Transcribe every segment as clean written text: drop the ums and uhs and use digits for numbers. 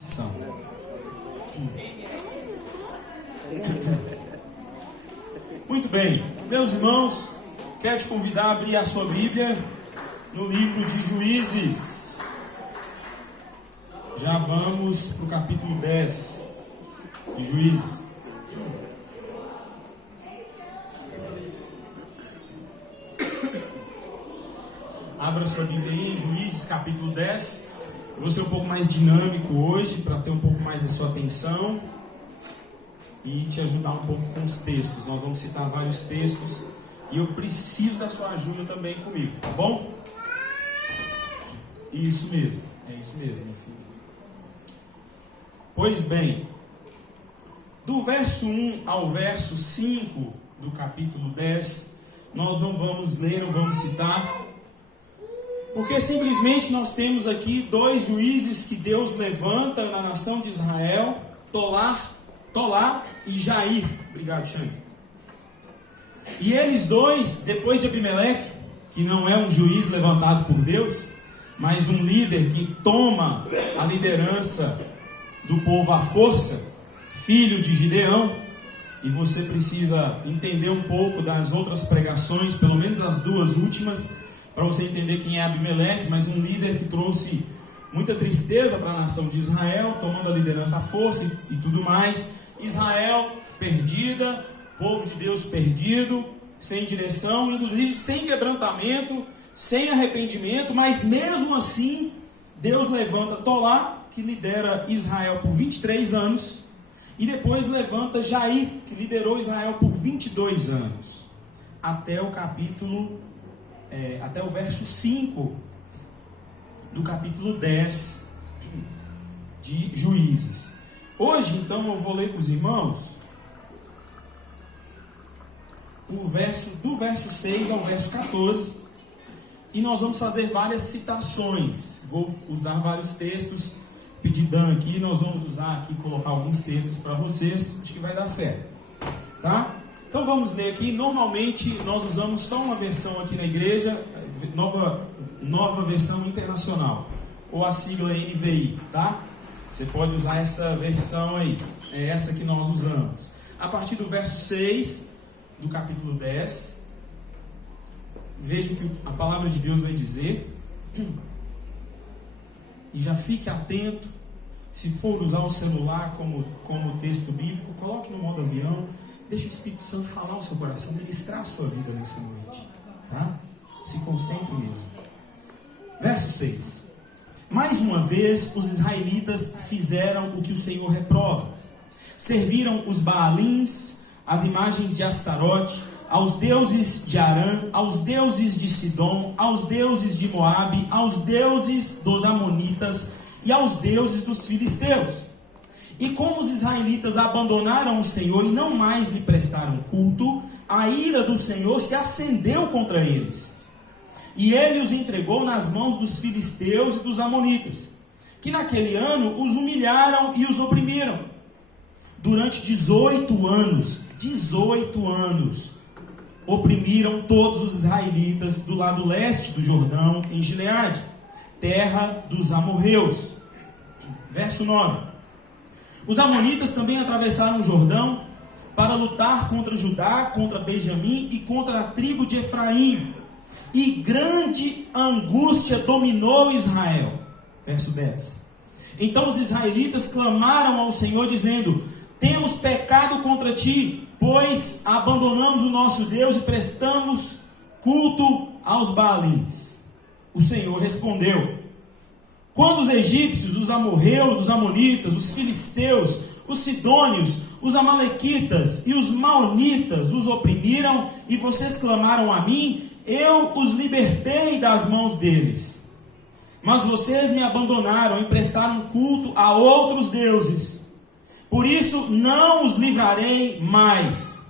São. Muito bem, meus irmãos, quero te convidar a abrir a sua Bíblia no livro de Juízes. Já vamos para o capítulo 10 de Juízes. Abra sua Bíblia aí em Juízes capítulo 10. Eu vou ser um pouco mais dinâmico hoje, para ter um pouco mais da sua atenção e te ajudar um pouco com os textos. Nós vamos citar vários textos e eu preciso da sua ajuda também comigo, tá bom? Isso mesmo, é isso mesmo, meu filho. Pois bem, do verso 1 ao verso 5 do capítulo 10, nós não vamos ler, não vamos citar, porque simplesmente nós temos aqui dois juízes que Deus levanta na nação de Israel, Tolá e Jair. Obrigado, Xande. E eles dois, depois de Abimeleque, que não é um juiz levantado por Deus, mas um líder que toma a liderança do povo à força, filho de Gideão, e você precisa entender um pouco das outras pregações, pelo menos as duas últimas, para você entender quem é Abimeleque, mas um líder que trouxe muita tristeza para a nação de Israel, tomando a liderança à força e tudo mais. Israel perdida, povo de Deus perdido, sem direção, inclusive sem quebrantamento, sem arrependimento, mas mesmo assim, Deus levanta Tolá, que lidera Israel por 23 anos, e depois levanta Jair, que liderou Israel por 22 anos, até o verso 5 do capítulo 10 de Juízes. Hoje, então, eu vou ler com os irmãos do verso 6 ao verso 14, e nós vamos fazer várias citações. Vou usar vários textos, pedir Dan aqui, nós vamos usar aqui, colocar alguns textos para vocês, acho que vai dar certo, tá? Então vamos ler aqui. Normalmente nós usamos só uma versão aqui na igreja, nova versão internacional, ou a sigla NVI, tá? Você pode usar essa versão aí, é essa que nós usamos. A partir do verso 6 do capítulo 10, veja o que a palavra de Deus vai dizer, e já fique atento. Se for usar o celular como texto bíblico, coloque no modo avião. Deixe o Espírito Santo falar ao seu coração, ministrar a sua vida nessa noite, tá? Se concentre mesmo. Verso 6. Mais uma vez os israelitas fizeram o que o Senhor reprova. Serviram os Baalins, as imagens de Astarote, aos deuses de Arã, aos deuses de Sidom, aos deuses de Moabe, aos deuses dos Amonitas e aos deuses dos Filisteus. E como os israelitas abandonaram o Senhor e não mais lhe prestaram culto, a ira do Senhor se acendeu contra eles. E ele os entregou nas mãos dos filisteus e dos amonitas, que naquele ano os humilharam e os oprimiram. Durante 18 anos, oprimiram todos os israelitas do lado leste do Jordão, em Gileade, terra dos amorreus. Verso 9. Os amonitas também atravessaram o Jordão para lutar contra Judá, contra Benjamim e contra a tribo de Efraim. E grande angústia dominou Israel. Verso 10. Então os israelitas clamaram ao Senhor dizendo: temos pecado contra ti, pois abandonamos o nosso Deus e prestamos culto aos Baalins. O Senhor respondeu: quando os egípcios, os amorreus, os amonitas, os filisteus, os sidônios, os amalequitas e os maonitas os oprimiram e vocês clamaram a mim, eu os libertei das mãos deles. Mas vocês me abandonaram e prestaram culto a outros deuses. Por isso não os livrarei mais.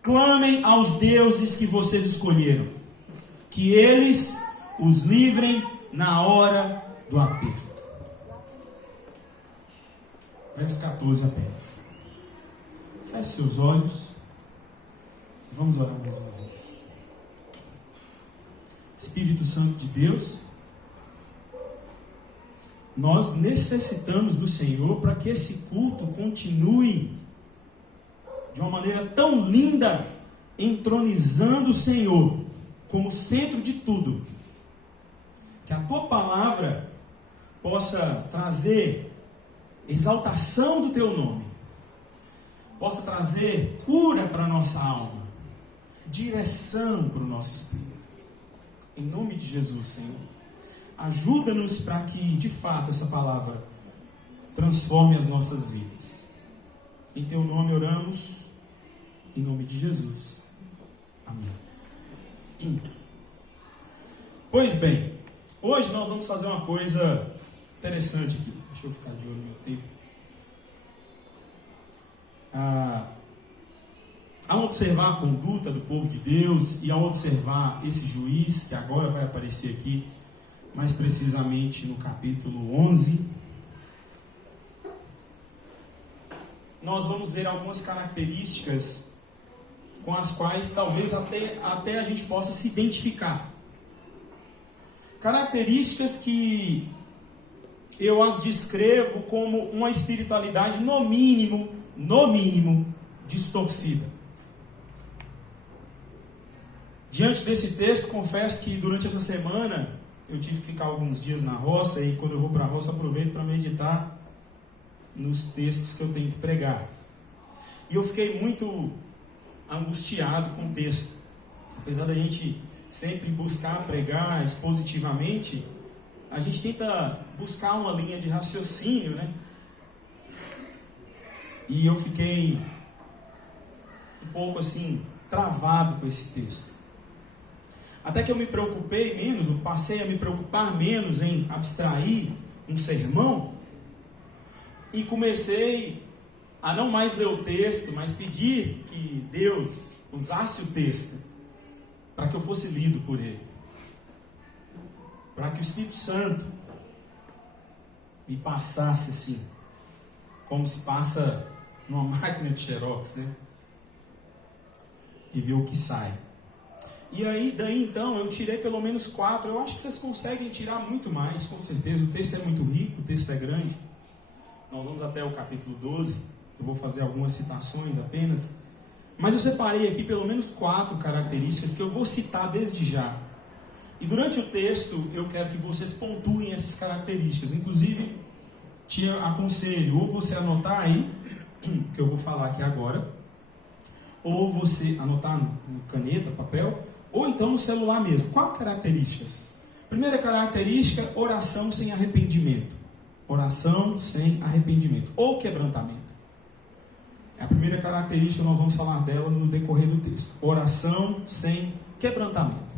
Clamem aos deuses que vocês escolheram, que eles os livrem na hora do aperto. Verso 14 apenas. Feche seus olhos e vamos orar mais uma vez. Espírito Santo de Deus, Nós necessitamos do Senhor para que esse culto continue de uma maneira tão linda, entronizando o Senhor como centro de tudo. Que a tua palavra possa trazer exaltação do teu nome, possa trazer cura para a nossa alma, direção para o nosso espírito. Em nome de Jesus, Senhor, ajuda-nos para que, de fato, essa palavra transforme as nossas vidas. Em teu nome oramos, em nome de Jesus. Amém. Pois bem, hoje nós vamos fazer uma coisa interessante aqui. Deixa eu ficar de olho no meu tempo. Ao observar a conduta do povo de Deus e ao observar esse juiz que agora vai aparecer aqui, mais precisamente no capítulo 11, nós vamos ver algumas características com as quais talvez até a gente possa se identificar. Características que eu as descrevo como uma espiritualidade no mínimo, distorcida. Diante desse texto, confesso que durante essa semana eu tive que ficar alguns dias na roça, e quando eu vou para a roça aproveito para meditar nos textos que eu tenho que pregar. E eu fiquei muito angustiado com o texto. Apesar da gente sempre buscar pregar expositivamente, a gente tenta buscar uma linha de raciocínio, né? E eu fiquei um pouco assim, travado com esse texto. Até que eu me preocupei menos, eu passei a me preocupar menos em abstrair um sermão, e comecei a não mais ler o texto, mas pedir que Deus usasse o texto para que eu fosse lido por Ele, para que o Espírito Santo me passasse assim, como se passa numa máquina de xerox, né? E ver o que sai. E aí, daí então, eu tirei pelo menos 4. Eu acho que vocês conseguem tirar muito mais, com certeza. O texto é muito rico, o texto é grande. Nós vamos até o capítulo 12. Eu vou fazer algumas citações apenas. Mas eu separei aqui pelo menos 4 características que eu vou citar desde já. E durante o texto, eu quero que vocês pontuem essas características. Inclusive, te aconselho, ou você anotar aí, que eu vou falar aqui agora, ou você anotar no caneta, papel, ou então no celular mesmo. 4 características. Primeira característica, oração sem arrependimento. Oração sem arrependimento, ou quebrantamento. É a primeira característica, nós vamos falar dela no decorrer do texto. Oração sem quebrantamento.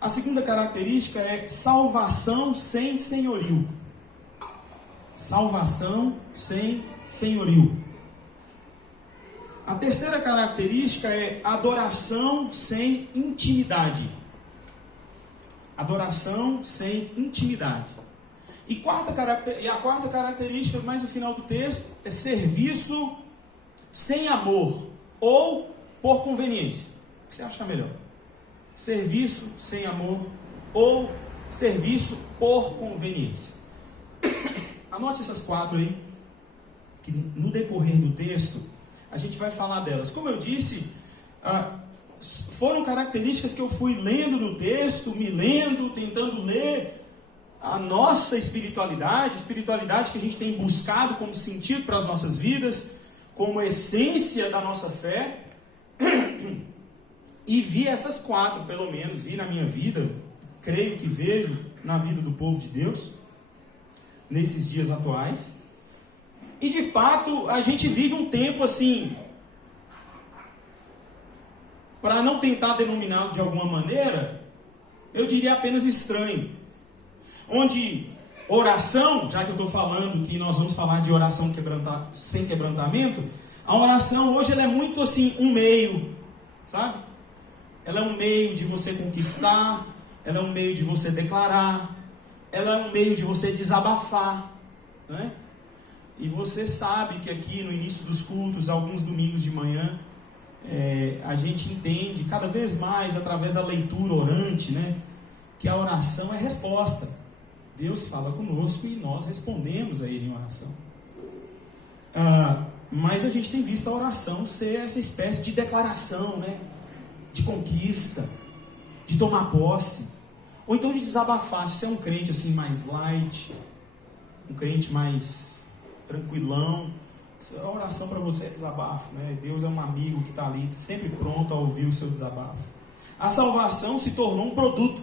A segunda característica é salvação sem senhorio. Salvação sem senhorio. A terceira característica é adoração sem intimidade. Adoração sem intimidade. E a quarta característica, mais no final do texto, é serviço sem amor ou por conveniência. O que você acha melhor? Serviço sem amor ou serviço por conveniência. Anote essas 4 aí, que no decorrer do texto a gente vai falar delas. Como eu disse, foram características que eu fui lendo no texto, tentando ler a nossa espiritualidade que a gente tem buscado como sentido para as nossas vidas, como essência da nossa fé, e vi essas 4, pelo menos, vi na minha vida, creio que vejo na vida do povo de Deus, nesses dias atuais. E de fato, a gente vive um tempo assim, para não tentar denominar de alguma maneira, eu diria apenas estranho. Onde oração, já que eu estou falando que nós vamos falar de oração sem quebrantamento, a oração hoje ela é muito assim, um meio, sabe? Ela é um meio de você conquistar, ela é um meio de você declarar, ela é um meio de você desabafar, né? E você sabe que aqui no início dos cultos, alguns domingos de manhã, a gente entende cada vez mais, através da leitura orante, né, que a oração é resposta. Deus fala conosco e nós respondemos a Ele em oração. Mas a gente tem visto a oração ser essa espécie de declaração, né? De conquista, de tomar posse, ou então de desabafar. Se você é um crente assim mais light, um crente mais tranquilão, a oração para você é desabafo, né? Deus é um amigo que está ali, sempre pronto a ouvir o seu desabafo. A salvação se tornou um produto.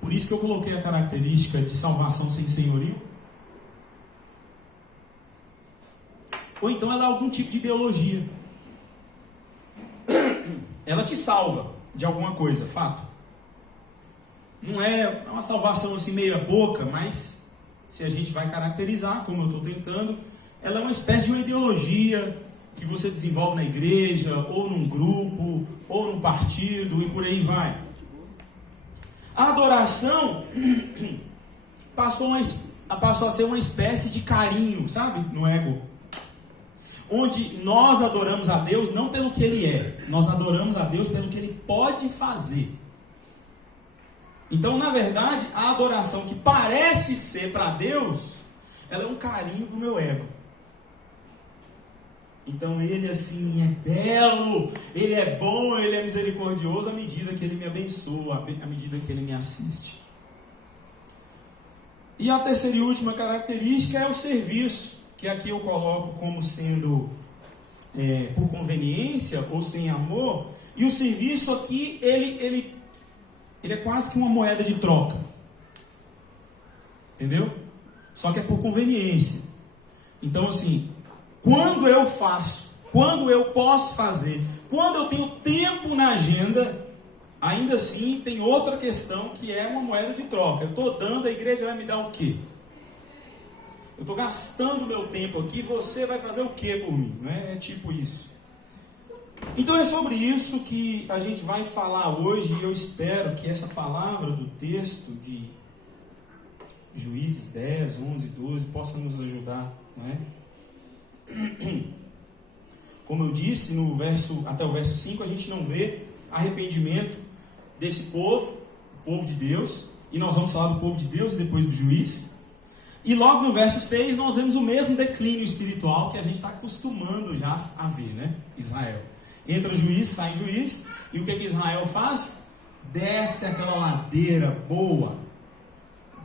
Por isso que eu coloquei a característica de salvação sem senhorio. Ou então ela é algum tipo de ideologia. Ela te salva de alguma coisa, fato. Não é uma salvação assim meia boca, mas se a gente vai caracterizar, como eu estou tentando, ela é uma espécie de uma ideologia que você desenvolve na igreja, ou num grupo, ou num partido, e por aí vai. A adoração passou a ser uma espécie de carinho, sabe? No ego. Onde nós adoramos a Deus não pelo que Ele é, nós adoramos a Deus pelo que Ele pode fazer. Então, na verdade, a adoração que parece ser para Deus, ela é um carinho para o meu ego. Então Ele assim é belo, Ele é bom, Ele é misericordioso à medida que Ele me abençoa, à medida que Ele me assiste. E a terceira e última característica é o serviço, que aqui eu coloco como sendo por conveniência ou sem amor. E o serviço aqui, ele é quase que uma moeda de troca. Entendeu? Só que é por conveniência. Então assim, quando eu faço, quando eu posso fazer, quando eu tenho tempo na agenda, ainda assim tem outra questão que é uma moeda de troca. Eu estou dando, a igreja vai me dar o quê? Eu estou gastando meu tempo aqui, você vai fazer o quê por mim? Não é? É tipo isso. Então é sobre isso que a gente vai falar hoje, e eu espero que essa palavra do texto de Juízes 10, 11, 12 possa nos ajudar, não é? Como eu disse, até o verso 5, a gente não vê arrependimento desse povo, o povo de Deus, e nós vamos falar do povo de Deus e depois do juiz. E logo no verso 6 nós vemos o mesmo declínio espiritual que a gente está acostumando já a ver, né? Israel. Entra juiz, sai juiz, e o que Israel faz? Desce aquela ladeira boa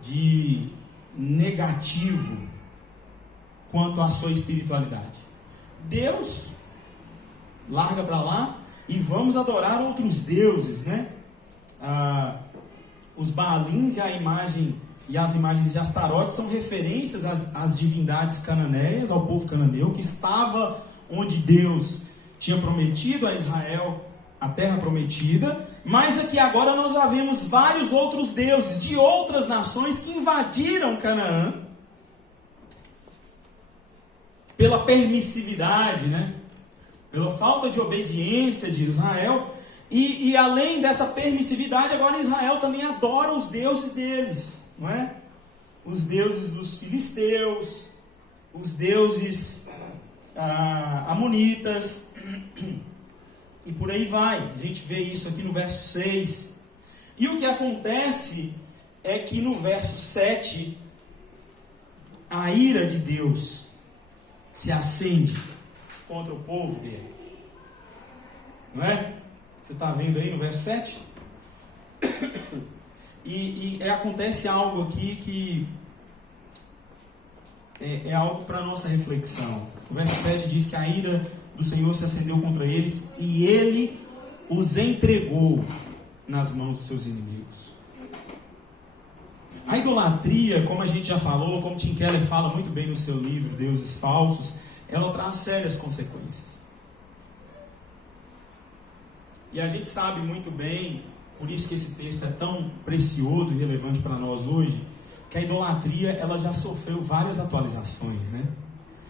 de negativo quanto à sua espiritualidade. Deus larga para lá e vamos adorar outros deuses, né? Os Baalins e as imagens de Astarote são referências às divindades cananeias, ao povo cananeu, que estava onde Deus tinha prometido a Israel a terra prometida, mas aqui agora nós já vemos vários outros deuses de outras nações que invadiram Canaã pela permissividade, né? Pela falta de obediência de Israel. E além dessa permissividade, agora Israel também adora os deuses deles, não é? Os deuses dos filisteus, os deuses amonitas, e por aí vai. A gente vê isso aqui no verso 6. E o que acontece é que no verso 7, a ira de Deus se acende contra o povo dele. Não é? Você está vendo aí no verso 7? Acontece algo aqui que é algo para a nossa reflexão. O verso 7 diz que a ira do Senhor se acendeu contra eles e Ele os entregou nas mãos dos seus inimigos. A idolatria, como a gente já falou, como Tim Keller fala muito bem no seu livro Deuses Falsos, ela traz sérias consequências. E a gente sabe muito bem, por isso que esse texto é tão precioso e relevante para nós hoje, que a idolatria ela já sofreu várias atualizações, né?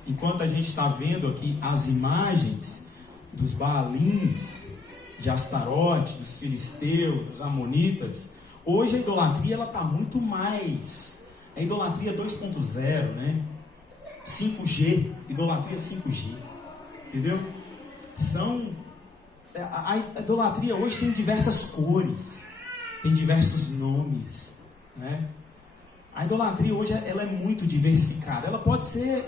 Enquanto a gente está vendo aqui as imagens dos Baalins, de Astarote, dos filisteus, dos amonitas, hoje a idolatria ela está muito mais. A idolatria 2.0, né? 5G, idolatria 5G, entendeu? A idolatria hoje tem diversas cores, tem diversos nomes, né? A idolatria hoje ela é muito diversificada. Ela pode ser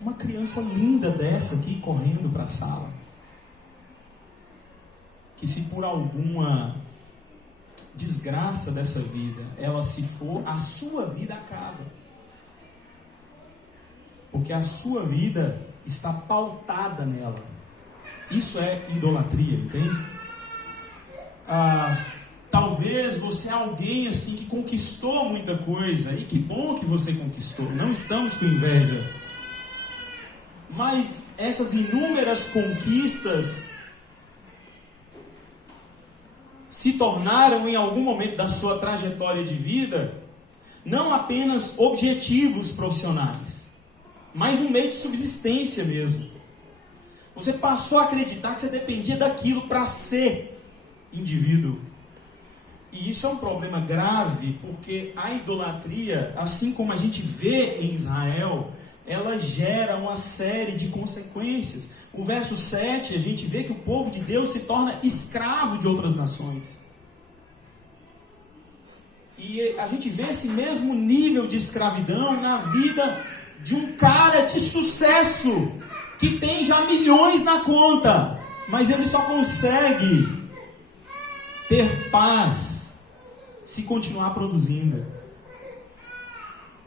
uma criança linda dessa aqui correndo para a sala, que se por alguma desgraça dessa vida ela se for, a sua vida acaba, porque a sua vida está pautada nela. Isso é idolatria, entende? Talvez você é alguém assim que conquistou muita coisa, e que bom que você conquistou, não estamos com inveja, mas essas inúmeras conquistas se tornaram em algum momento da sua trajetória de vida não apenas objetivos profissionais, mas um meio de subsistência mesmo. Você passou a acreditar que você dependia daquilo para ser indivíduo. E isso é um problema grave, porque a idolatria, assim como a gente vê em Israel, ela gera uma série de consequências. O verso 7, a gente vê que o povo de Deus se torna escravo de outras nações. E a gente vê esse mesmo nível de escravidão na vida de um cara de sucesso, que tem já milhões na conta, mas ele só consegue ter paz se continuar produzindo.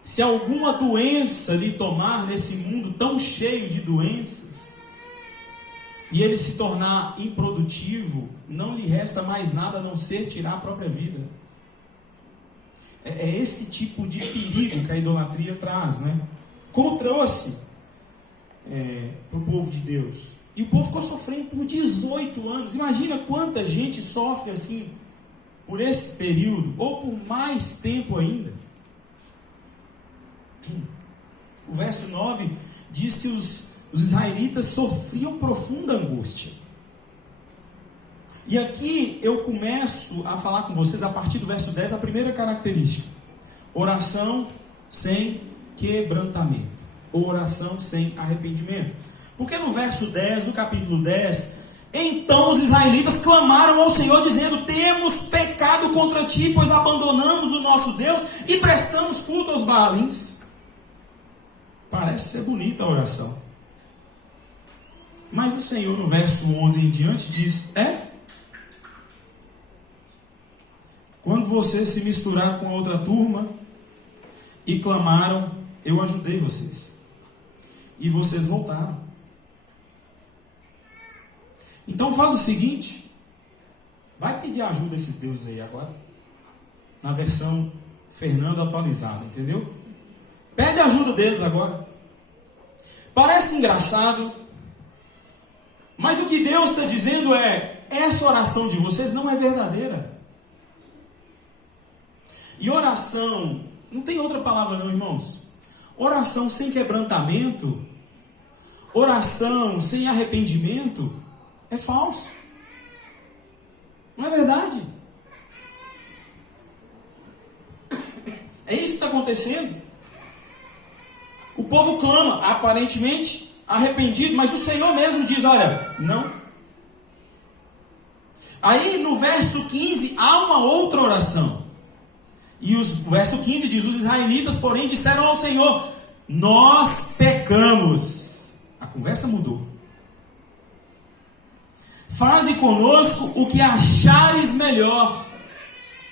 Se alguma doença lhe tomar nesse mundo tão cheio de doenças, e ele se tornar improdutivo, não lhe resta mais nada a não ser tirar a própria vida. É esse tipo de perigo que a idolatria traz, né? Como trouxe para o povo de Deus. E o povo ficou sofrendo por 18 anos. Imagina quanta gente sofre assim por esse período, ou por mais tempo ainda. O verso 9 diz que os israelitas sofriam profunda angústia. E aqui eu começo a falar com vocês, a partir do verso 10, a primeira característica: oração sem quebrantamento, ou oração sem arrependimento. Porque no verso 10 do capítulo 10, então os israelitas clamaram ao Senhor dizendo: temos pecado contra ti, pois abandonamos o nosso Deus e prestamos culto aos Baalins. Parece ser bonita a oração, mas o Senhor no verso 11 em diante diz: quando você se misturar com a outra turma e clamaram, eu ajudei vocês, e vocês voltaram. Então faz o seguinte, vai pedir ajuda a esses deuses aí agora, na versão Fernando atualizada, entendeu? Pede ajuda deles agora. Parece engraçado, mas o que Deus está dizendo é: essa oração de vocês não é verdadeira. E oração, não tem outra palavra não, irmãos. Oração sem quebrantamento, oração sem arrependimento, é falso. Não é verdade. É isso que está acontecendo. O povo clama, aparentemente arrependido, mas o Senhor mesmo diz: olha, não. Aí no verso 15 há uma outra oração. E o verso 15 diz: os israelitas, porém, disseram ao Senhor: nós pecamos. A conversa mudou. Faze conosco o que achares melhor,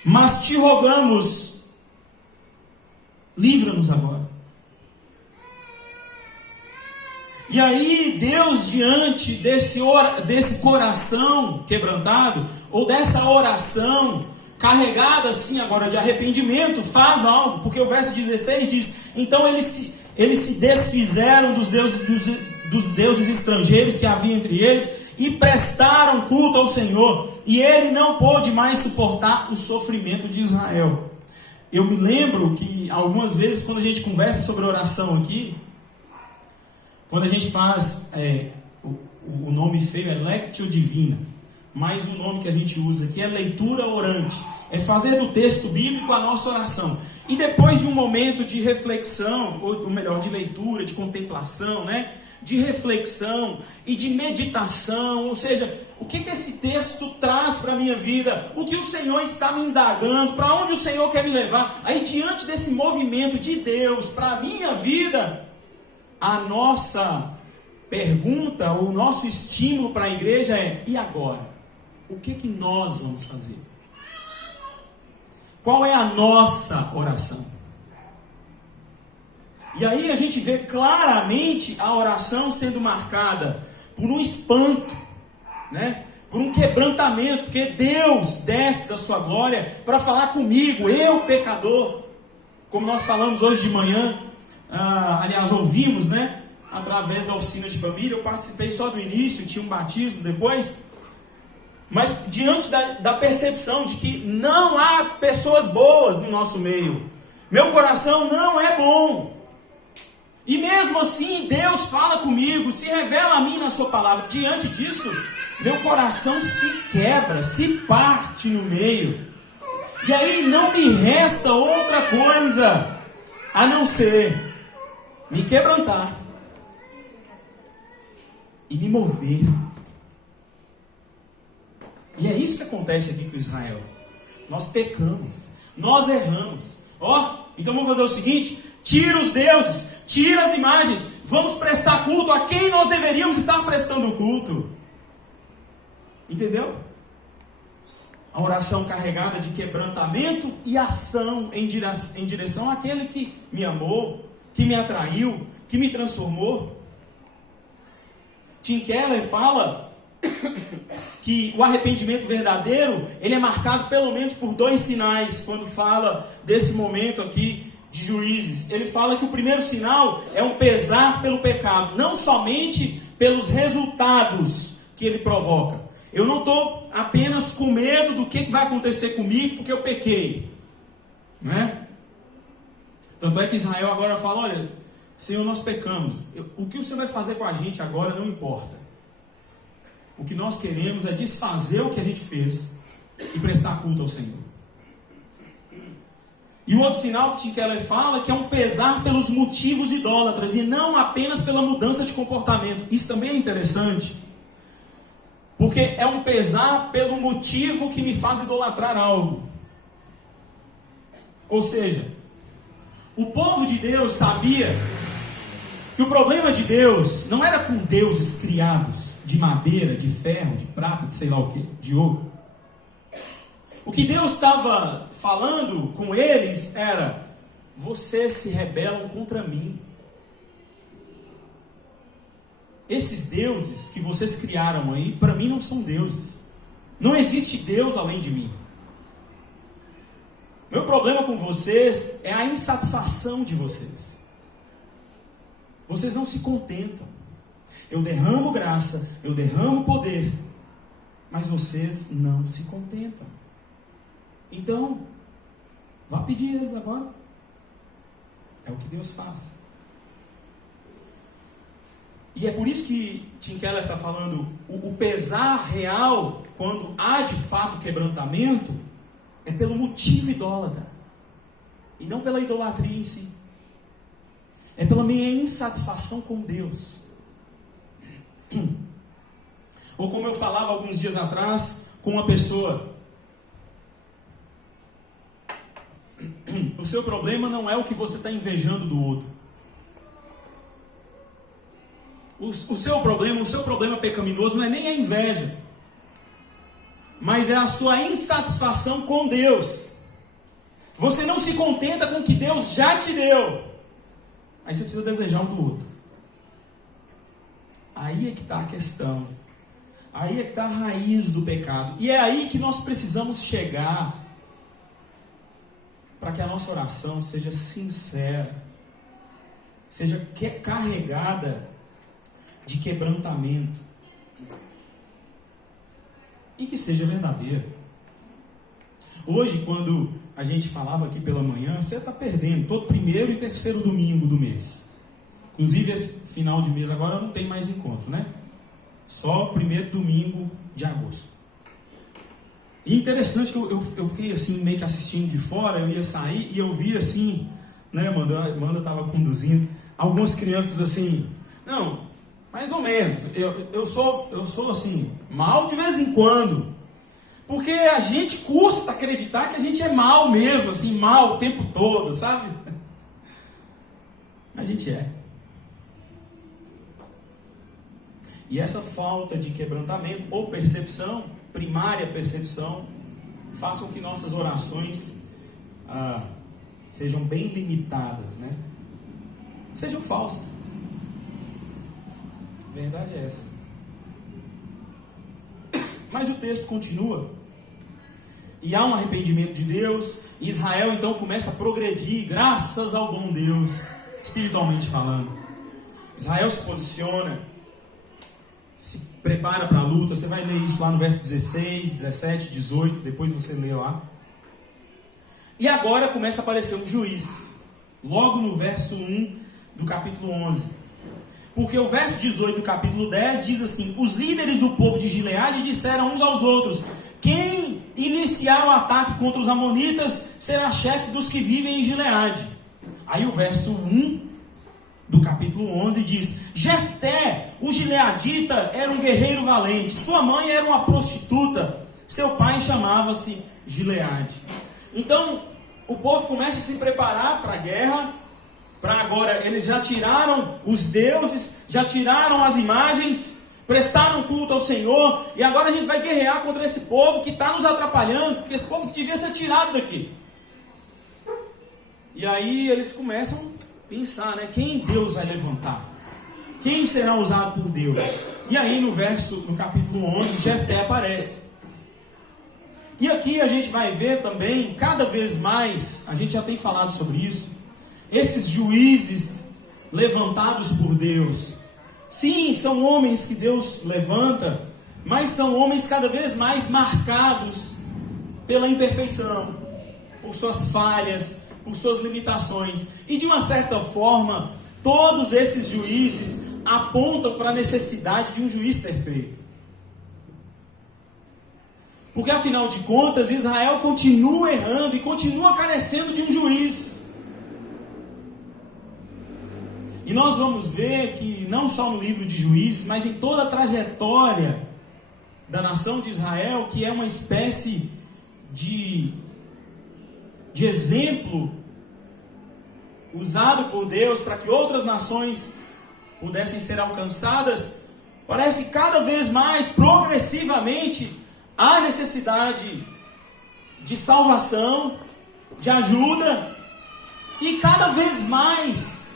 mas te rogamos, livra-nos agora. E aí Deus, diante desse coração quebrantado, ou dessa oração carregada assim agora de arrependimento, faz algo. Porque o verso 16 diz: então eles se desfizeram dos deuses estrangeiros que havia entre eles e prestaram culto ao Senhor, e ele não pôde mais suportar o sofrimento de Israel. Eu me lembro que algumas vezes, quando a gente conversa sobre oração aqui, quando a gente faz o nome feio é Lectio Divina, mas o nome que a gente usa aqui é leitura orante, é fazer do texto bíblico a nossa oração. E depois de um momento de reflexão, ou melhor, de leitura, de contemplação, né? De reflexão e de meditação, ou seja, o que esse texto traz para a minha vida, o que o Senhor está me indagando, para onde o Senhor quer me levar. Aí, diante desse movimento de Deus para a minha vida, a nossa pergunta, ou o nosso estímulo para a igreja é: e agora? O que nós vamos fazer? Qual é a nossa oração? E aí a gente vê claramente a oração sendo marcada por um espanto, né? Por um quebrantamento, porque Deus desce da sua glória para falar comigo, eu pecador. Como nós falamos hoje de manhã, aliás, ouvimos, né? Através da oficina de família, eu participei só do início, tinha um batismo depois. Mas diante da percepção de que não há pessoas boas no nosso meio, meu coração não é bom. E mesmo assim, Deus fala comigo, se revela a mim na sua palavra. Diante disso, meu coração se quebra, se parte no meio. E aí não me resta outra coisa a não ser me quebrantar e me mover. E é isso que acontece aqui com Israel. Nós pecamos, nós erramos. Então vamos fazer o seguinte: tira os deuses, tira as imagens, vamos prestar culto a quem nós deveríamos estar prestando culto. Entendeu? A oração carregada de quebrantamento e ação em direção àquele que me amou, que me atraiu, que me transformou. Tim Keller fala que o arrependimento verdadeiro, ele é marcado pelo menos por 2 sinais, quando fala desse momento aqui de Juízes. Ele fala que o primeiro sinal é um pesar pelo pecado, não somente pelos resultados que ele provoca. Eu não estou apenas com medo do que vai acontecer comigo porque eu pequei, né? Tanto é que Israel agora fala: olha, Senhor, nós pecamos, o que o Senhor vai fazer com a gente agora não importa. O que nós queremos é desfazer o que a gente fez e prestar culto ao Senhor. E o outro sinal que Tim Keller fala, que é um pesar pelos motivos idólatras e não apenas pela mudança de comportamento. Isso também é interessante, porque é um pesar pelo motivo que me faz idolatrar algo. Ou seja, o povo de Deus sabia que o problema de Deus não era com deuses criados de madeira, de ferro, de prata, de sei lá o que, de ouro. O que Deus estava falando com eles era: vocês se rebelam contra mim. Esses deuses que vocês criaram aí, para mim não são deuses. Não existe Deus além de mim. Meu problema com vocês é a insatisfação de vocês. Vocês não se contentam. Eu derramo graça, eu derramo poder, mas vocês não se contentam. Então, vá pedir eles agora. É o que Deus faz. E é por isso que Tim Keller está falando, o pesar real, quando há de fato quebrantamento, é pelo motivo idólatra, e não pela idolatria em si. É pela minha insatisfação com Deus. Ou como eu falava alguns dias atrás com uma pessoa: o seu problema não é o que você está invejando do outro. O seu problema pecaminoso não é nem a inveja, mas é a sua insatisfação com Deus. Você não se contenta com o que Deus já te deu. Aí você precisa desejar um do outro. Aí é que está a questão. Aí é que está a raiz do pecado. E é aí que nós precisamos chegar, para que a nossa oração seja sincera, seja carregada de quebrantamento e que seja verdadeira. Hoje, quando a gente falava aqui pela manhã, você está perdendo todo primeiro e terceiro domingo do mês. Inclusive esse final de mês agora não tem mais encontro, né? Só o primeiro domingo de agosto. E interessante que eu fiquei assim, meio que assistindo de fora, eu ia sair e eu vi assim, né, Amanda estava conduzindo, algumas crianças assim, não, mais ou menos, eu sou assim, mal de vez em quando, porque a gente custa acreditar que a gente é mal mesmo, assim, mal o tempo todo, sabe? A gente é. E essa falta de quebrantamento ou percepção, primária percepção, faz com que nossas orações sejam bem limitadas, né? Sejam falsas. A verdade é essa. Mas o texto continua. E há um arrependimento de Deus. E Israel então começa a progredir, graças ao bom Deus, espiritualmente falando. Israel se posiciona, se prepara para a luta. Você vai ler isso lá no verso 16, 17, 18. Depois você lê lá. E agora começa a aparecer um juiz. Logo no verso 1 do capítulo 11. Porque o verso 18 do capítulo 10 diz assim: os líderes do povo de Gileade disseram uns aos outros: quem iniciar o ataque contra os amonitas será chefe dos que vivem em Gileade. Aí o verso 1 do capítulo 11 diz: Jefté, o gileadita, era um guerreiro valente. Sua mãe era uma prostituta. Seu pai chamava-se Gileade. Então, o povo começa a se preparar para a guerra. Para agora, eles já tiraram os deuses, já tiraram as imagens, prestaram culto ao Senhor, e agora a gente vai guerrear contra esse povo que está nos atrapalhando, porque esse povo devia ser tirado daqui. E aí eles começam a pensar, né? Quem Deus vai levantar? Quem será usado por Deus? E aí no capítulo 11, Jefté aparece. E aqui a gente vai ver também, cada vez mais, a gente já tem falado sobre isso, esses juízes levantados por Deus. Sim, são homens que Deus levanta, mas são homens cada vez mais marcados pela imperfeição, por suas falhas, por suas limitações. E de uma certa forma, todos esses juízes apontam para a necessidade de um juiz perfeito. Porque afinal de contas, Israel continua errando e continua carecendo de um juiz. E nós vamos ver que não só no livro de Juízes, mas em toda a trajetória da nação de Israel, que é uma espécie de exemplo usado por Deus para que outras nações pudessem ser alcançadas, parece que cada vez mais, progressivamente, há necessidade de salvação, de ajuda, e cada vez mais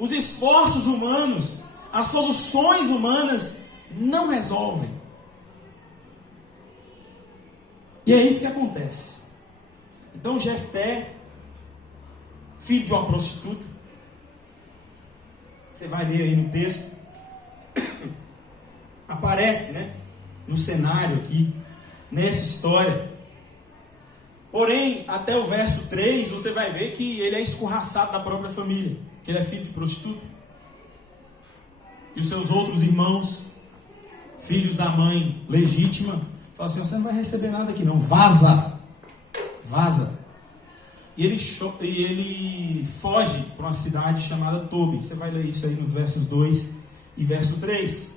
os esforços humanos, as soluções humanas não resolvem. E é isso que acontece. Então Jefté, filho de uma prostituta, você vai ler aí no texto, aparece, né, no cenário aqui, nessa história. Porém, até o verso 3, você vai ver que ele é escorraçado da própria família, que ele é filho de prostituta. E os seus outros irmãos, filhos da mãe legítima, falam assim: você não vai receber nada aqui não, vaza, vaza. E ele foge para uma cidade chamada Tobi. Você vai ler isso aí nos versos 2 e verso 3.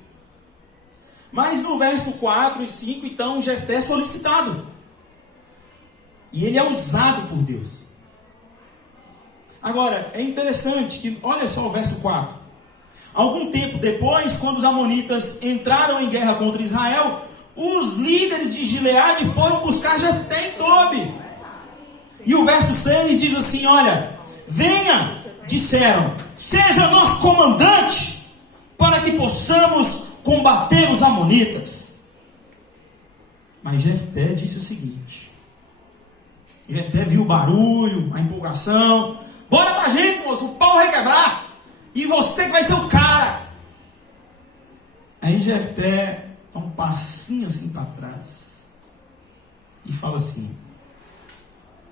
Mas no verso 4 e 5, então, Jefté é solicitado. E ele é usado por Deus. Agora, é interessante que, olha só o verso 4. Algum tempo depois, quando os amonitas entraram em guerra contra Israel, os líderes de Gileade foram buscar Jefté em Tobi. E o verso 6 diz assim: olha, venha, disseram, seja nosso comandante, para que possamos combater os amonitas. Mas Jefté disse o seguinte: Jefté viu o barulho, a empolgação. Bora pra gente, moço, o pau vai quebrar. E você que vai ser o cara. Aí Jefté dá um passinho assim para trás e fala assim: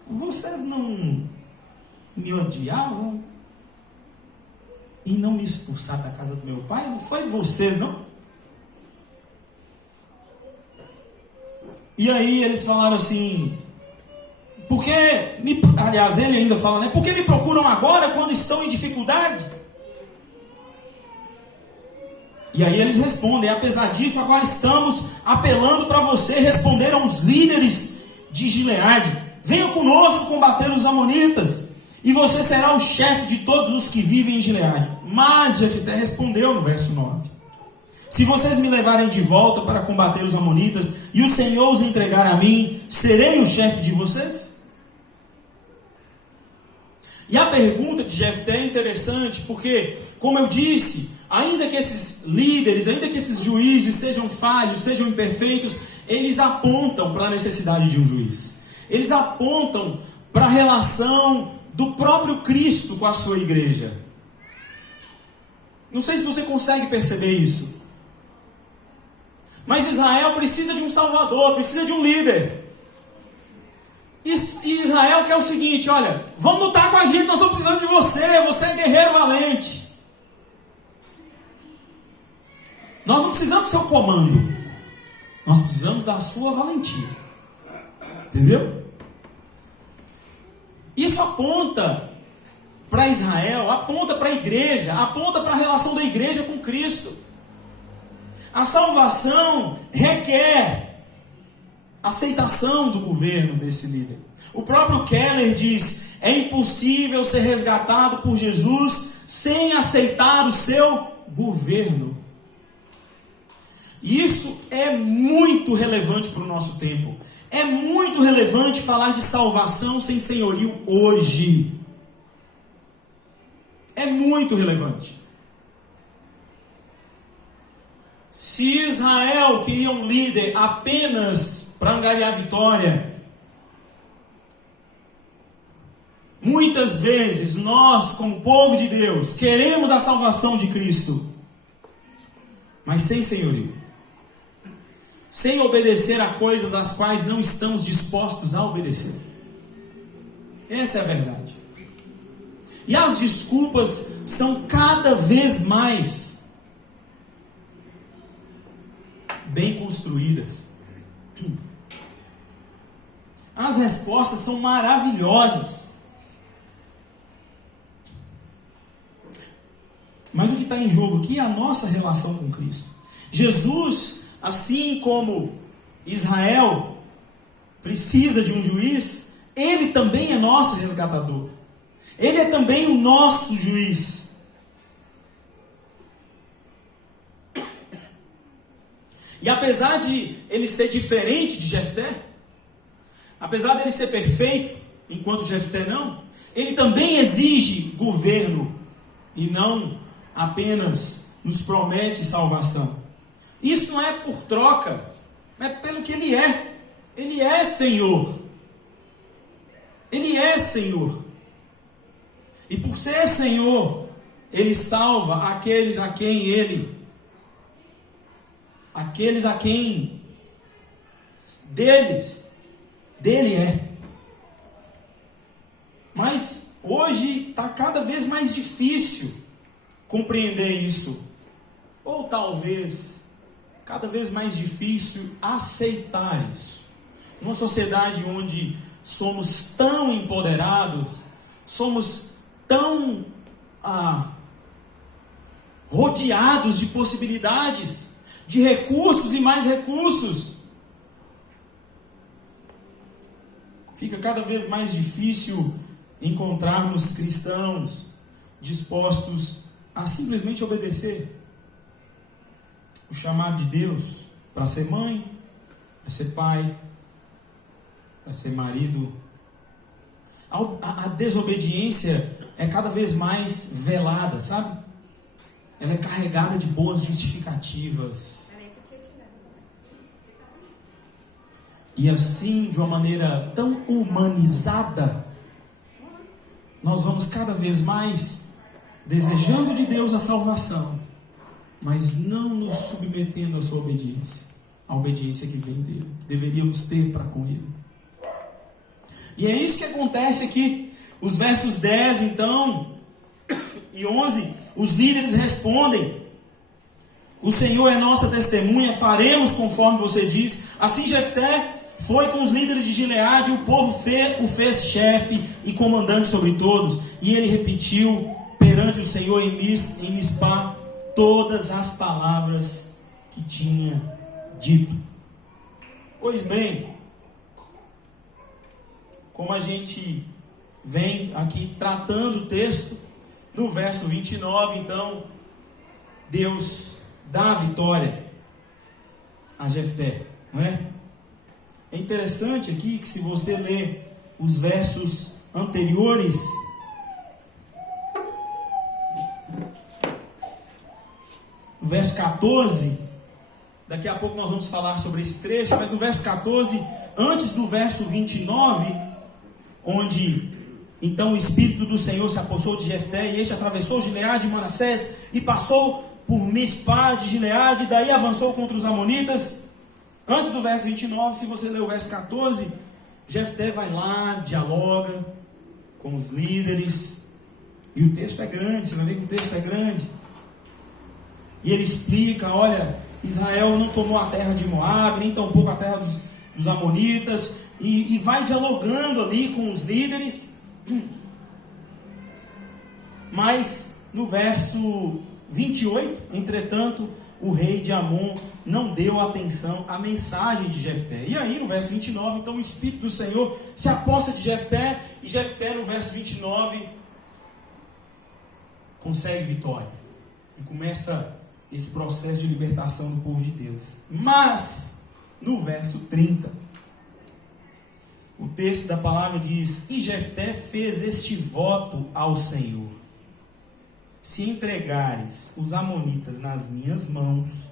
vocês não me odiavam e não me expulsaram da casa do meu pai? Não foi vocês, não? E E aí eles falaram assim, aliás, ele ainda fala, né? Por que me procuram agora quando estão em dificuldade? E aí eles respondem, apesar disso, agora estamos apelando para você. Responderam os líderes de Gileade: venha conosco combater os amonitas, e você será o chefe de todos os que vivem em Gileade. Mas Jefté respondeu no verso 9: se vocês me levarem de volta para combater os amonitas, e o Senhor os entregar a mim, serei o chefe de vocês? E a pergunta de Jefté é interessante, porque, como eu disse, ainda que esses líderes, ainda que esses juízes sejam falhos, sejam imperfeitos, eles apontam para a necessidade de um juiz. Eles apontam para a relação do próprio Cristo com a sua igreja. Não sei se você consegue perceber isso. Mas Israel precisa de um salvador, precisa de um líder. E Israel quer o seguinte: olha, vamos lutar com a gente, nós estamos precisando de você, você é guerreiro valente. Nós não precisamos do seu comando, nós precisamos da sua valentia. Entendeu? Isso aponta para Israel, aponta para a igreja, aponta para a relação da igreja com Cristo. A salvação requer aceitação do governo desse líder. O próprio Keller diz: é impossível ser resgatado por Jesus sem aceitar o seu governo. Isso é muito relevante para o nosso tempo. É muito relevante falar de salvação sem senhorio hoje. É muito relevante. Se Israel queria um líder apenas para angariar vitória, muitas vezes nós, como povo de Deus, queremos a salvação de Cristo, mas sem senhorio, sem obedecer a coisas às quais não estamos dispostos a obedecer. Essa é a verdade. E as desculpas são cada vez mais bem construídas. As respostas são maravilhosas. Mas o que está em jogo aqui é a nossa relação com Cristo. Jesus, assim como Israel precisa de um juiz, ele também é nosso resgatador. Ele é também o nosso juiz. E apesar de ele ser diferente de Jefté, apesar de ele ser perfeito, enquanto Jefté não, ele também exige governo e não apenas nos promete salvação. Isso não é por troca, é pelo que ele é. Ele é Senhor. Ele é Senhor. E por ser Senhor, ele salva aqueles a quem dele é. Mas hoje está cada vez mais difícil compreender isso. Ou talvez cada vez mais difícil aceitar isso. Numa sociedade onde somos tão empoderados, somos tão rodeados de possibilidades, de recursos e mais recursos, fica cada vez mais difícil encontrarmos cristãos dispostos a simplesmente obedecer o chamado de Deus para ser mãe, para ser pai, para ser marido. A desobediência é cada vez mais velada, sabe? Ela é carregada de boas justificativas. E assim, de uma maneira tão humanizada, nós vamos cada vez mais desejando de Deus a salvação, mas não nos submetendo à sua obediência, a obediência que vem dele, que deveríamos ter para com ele. E é isso que acontece aqui. Os versos 10 então e 11, os líderes respondem: o Senhor é nossa testemunha, faremos conforme você diz. Assim Jefté foi com os líderes de Gileade, e o povo o fez chefe e comandante sobre todos. E ele repetiu perante o Senhor em Mispá todas as palavras que tinha dito. Pois bem, como a gente vem aqui tratando o texto, no verso 29, então, Deus dá a vitória a Jefté, não é? É interessante aqui que, se você ler os versos anteriores, no verso 14, daqui a pouco nós vamos falar sobre esse trecho, mas no verso 14, antes do verso 29, onde então o Espírito do Senhor se apossou de Jefté, e este atravessou Gileade e Manassés, e passou por Mispá de Gileade, e daí avançou contra os amonitas. Antes do verso 29, se você ler o verso 14, Jefté vai lá, dialoga com os líderes, e o texto é grande, você vai ver que o texto é grande, e ele explica: olha, Israel não tomou a terra de Moabe, nem tampouco a terra dos amonitas, e vai dialogando ali com os líderes. Mas no verso 28, entretanto, o rei de Amon não deu atenção à mensagem de Jefté. E aí no verso 29, então o Espírito do Senhor se aposta de Jefté, e Jefté no verso 29 consegue vitória, e começa esse processo de libertação do povo de Deus. Mas no verso 30, o texto da palavra diz: e Jefté fez este voto ao Senhor: se entregares os amonitas nas minhas mãos,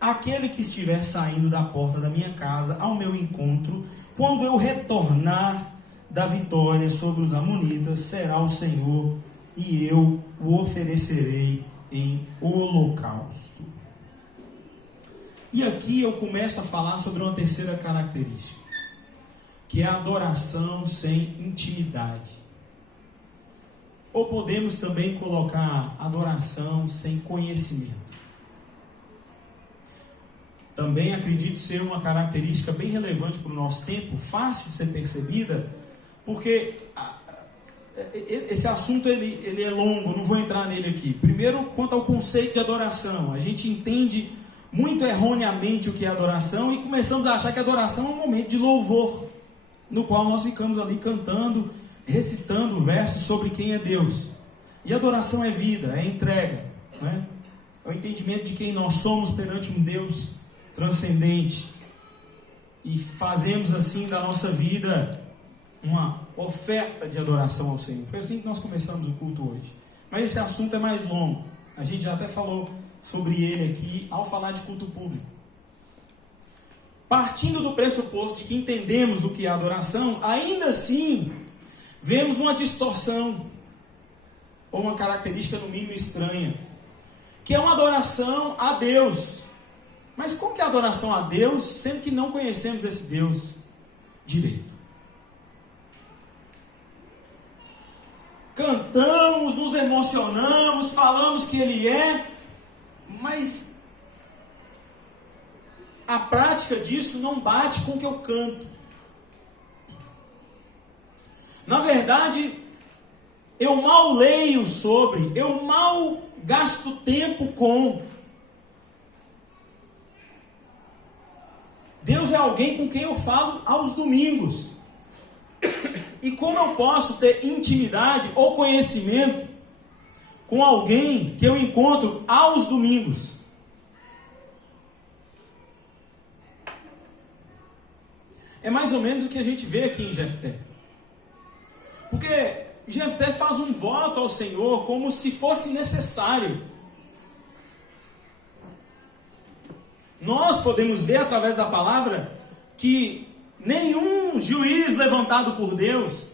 aquele que estiver saindo da porta da minha casa ao meu encontro, quando eu retornar da vitória sobre os amonitas, será o Senhor, e eu o oferecerei em holocausto. E aqui eu começo a falar sobre uma terceira característica, que é a adoração sem intimidade. Ou podemos também colocar adoração sem conhecimento. Também acredito ser uma característica bem relevante para o nosso tempo, fácil de ser percebida, porque esse assunto ele é longo, não vou entrar nele aqui. Primeiro, quanto ao conceito de adoração, a gente entende muito erroneamente o que é adoração, e começamos a achar que adoração é um momento de louvor, no qual nós ficamos ali cantando, recitando versos sobre quem é Deus. E adoração é vida, é entrega, né? É o entendimento de quem nós somos perante um Deus transcendente, e fazemos assim da nossa vida uma oferta de adoração ao Senhor. Foi assim que nós começamos o culto hoje. Mas esse assunto é mais longo, a gente já até falou sobre ele aqui ao falar de culto público. Partindo do pressuposto de que entendemos o que é adoração, ainda assim vemos uma distorção, ou uma característica no mínimo estranha, que é uma adoração a Deus. Mas como que é a adoração a Deus, sendo que não conhecemos esse Deus direito? Cantamos, nos emocionamos, falamos que Ele é, mas a prática disso não bate com o que eu canto. Na verdade, eu mal leio sobre, eu mal gasto tempo com. Deus é alguém com quem eu falo aos domingos. E como eu posso ter intimidade ou conhecimento com alguém que eu encontro aos domingos? É mais ou menos o que a gente vê aqui em Jefté. Porque Jefté faz um voto ao Senhor como se fosse necessário. Nós podemos ver através da palavra que nenhum juiz levantado por Deus,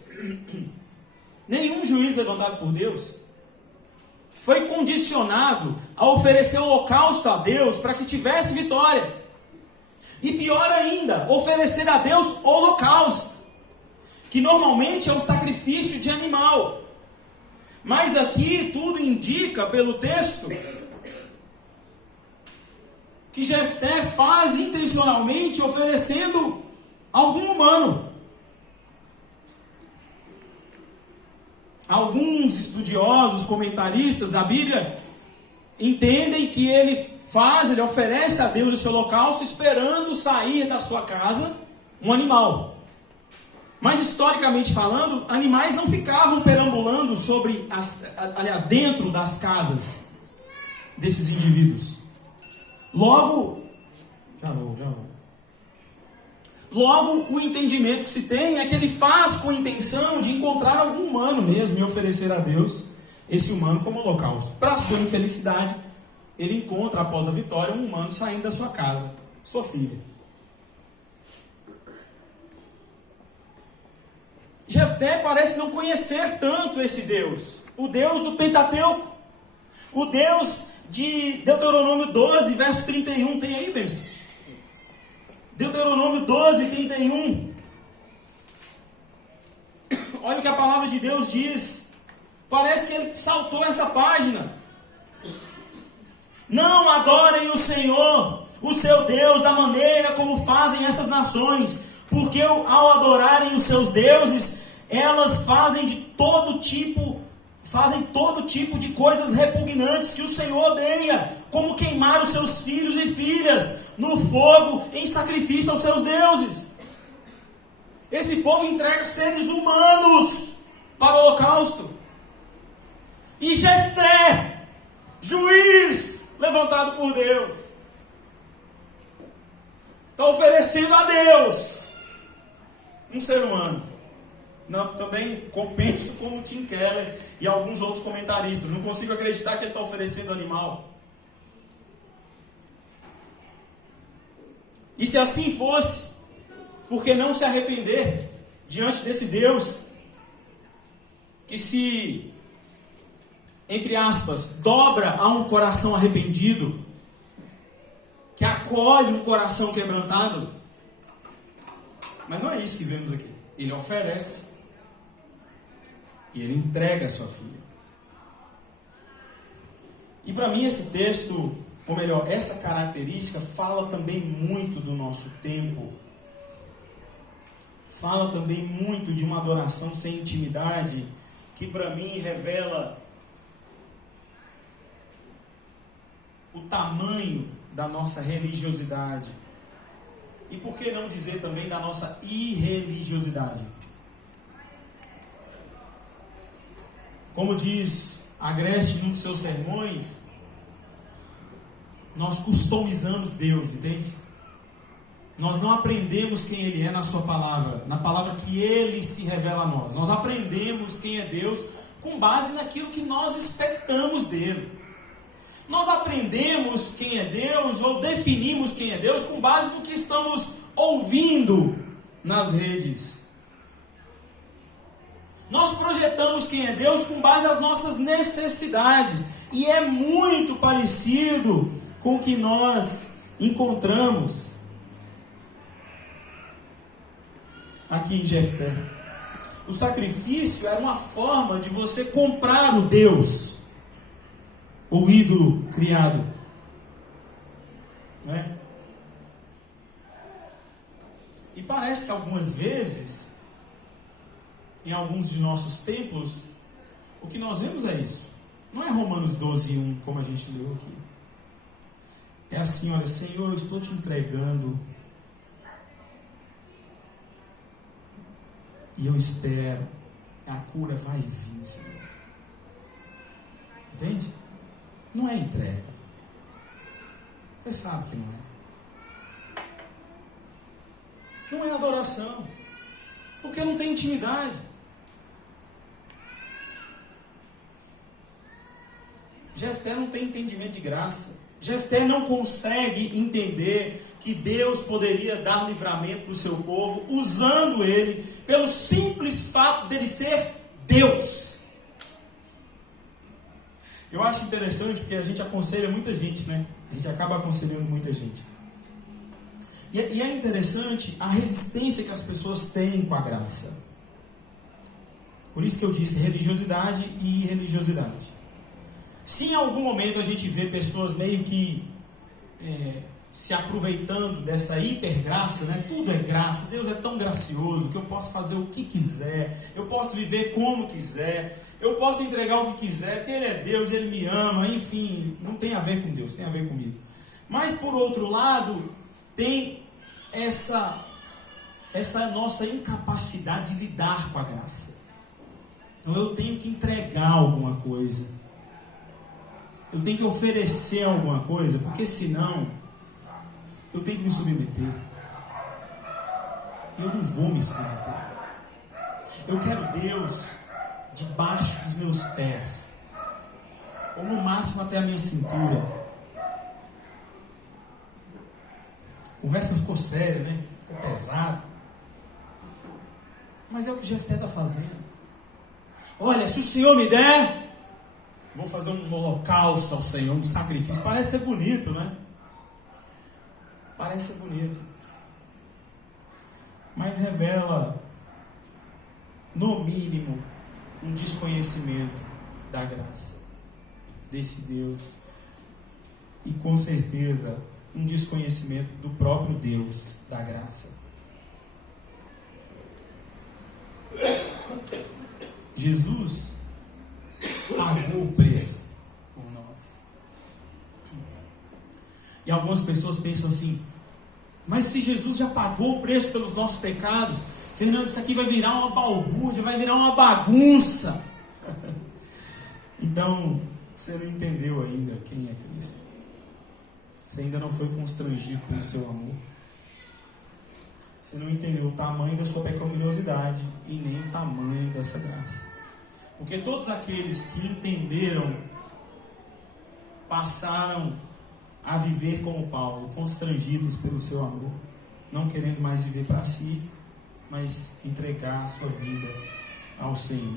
foi condicionado a oferecer holocausto a Deus para que tivesse vitória. E pior ainda, oferecer a Deus holocausto, que normalmente é um sacrifício de animal. Mas aqui tudo indica pelo texto que Jefté faz intencionalmente oferecendo algum humano. Alguns estudiosos, comentaristas da Bíblia, entendem que ele oferece a Deus esse holocausto esperando sair da sua casa um animal. Mas historicamente falando, animais não ficavam perambulando dentro das casas desses indivíduos. Logo, o entendimento que se tem é que ele faz com a intenção de encontrar algum humano mesmo e oferecer a Deus esse humano como holocausto. Para sua infelicidade, ele encontra após a vitória um humano saindo da sua casa, sua filha. Jefté parece não conhecer tanto esse Deus, o Deus do Pentateuco, o Deus de Deuteronômio 12, verso 31, tem aí, bênção? Deuteronômio 12, 31. Olha o que a palavra de Deus diz. Parece que ele saltou essa página. Não adorem o Senhor, o seu Deus, da maneira como fazem essas nações, porque ao adorarem os seus deuses, elas fazem todo tipo de coisas repugnantes que o Senhor odeia, como queimar os seus filhos e filhas no fogo em sacrifício aos seus deuses. Esse povo entrega seres humanos para o holocausto. E Jefté, juiz levantado por Deus, está oferecendo a Deus um ser humano. Não, também penso como Tim Keller e alguns outros comentaristas. Não consigo acreditar que ele está oferecendo animal. E se assim fosse, por que não se arrepender diante desse Deus que se, entre aspas, dobra a um coração arrependido, que acolhe um coração quebrantado? Mas não é isso que vemos aqui. Ele oferece e ele entrega a sua filha. E para mim esse texto, ou melhor, essa característica fala também muito do nosso tempo. Fala também muito de uma adoração sem intimidade, que para mim revela o tamanho da nossa religiosidade. E por que não dizer também da nossa irreligiosidade? Como diz Agreste em um de seus sermões, nós customizamos Deus, entende? Nós não aprendemos quem Ele é na sua palavra, na palavra que Ele se revela a nós. Nós aprendemos quem é Deus com base naquilo que nós expectamos dele. Nós aprendemos quem é Deus ou definimos quem é Deus com base no que estamos ouvindo nas redes. Nós projetamos quem é Deus com base nas nossas necessidades. E é muito parecido com o que nós encontramos aqui em Jefté. O sacrifício era uma forma de você comprar o Deus, o ídolo criado. Né? E parece que algumas vezes, em alguns de nossos templos, o que nós vemos é isso. Não é Romanos 12, 1, como a gente leu aqui. É assim, olha, Senhor, eu estou te entregando. E eu espero. A cura vai vir, Senhor. Entende? Não é entrega. Você sabe que não é. Não é adoração. Porque não tem intimidade. Jefté não tem entendimento de graça. Jefté não consegue entender que Deus poderia dar livramento para o seu povo, usando ele, pelo simples fato dele ser Deus. Eu acho interessante porque a gente aconselha muita gente, né? A gente acaba aconselhando muita gente. E é interessante a resistência que as pessoas têm com a graça. Por isso que eu disse religiosidade e irreligiosidade. Se em algum momento a gente vê pessoas meio que se aproveitando dessa hipergraça, né? Tudo é graça, Deus é tão gracioso que eu posso fazer o que quiser, eu posso viver como quiser, eu posso entregar o que quiser, porque Ele é Deus, Ele me ama, enfim, não tem a ver com Deus, tem a ver comigo. Mas por outro lado, tem essa nossa incapacidade de lidar com a graça. Então eu tenho que entregar alguma coisa, eu tenho que oferecer alguma coisa, porque senão eu tenho que me submeter. Eu não vou me submeter. Eu quero Deus debaixo dos meus pés, ou no máximo até a minha cintura. A conversa ficou séria, né? Ficou pesado. Mas é o que Jefté está fazendo. Olha, se o Senhor me der, vou fazer um holocausto ao Senhor, um sacrifício. Parece ser bonito, né? Parece ser bonito. Mas revela, no mínimo, um desconhecimento da graça desse Deus. E com certeza, um desconhecimento do próprio Deus da graça. Jesus pagou o preço por nós. E algumas pessoas pensam assim: mas se Jesus já pagou o preço pelos nossos pecados, Fernando, isso aqui vai virar uma balbúrdia, vai virar uma bagunça. Então, você não entendeu ainda quem é Cristo. Você ainda não foi constrangido pelo seu amor. Você não entendeu o tamanho da sua pecaminosidade e nem o tamanho dessa graça. Porque todos aqueles que entenderam passaram a viver como Paulo, constrangidos pelo seu amor, não querendo mais viver para si, mas entregar a sua vida ao Senhor.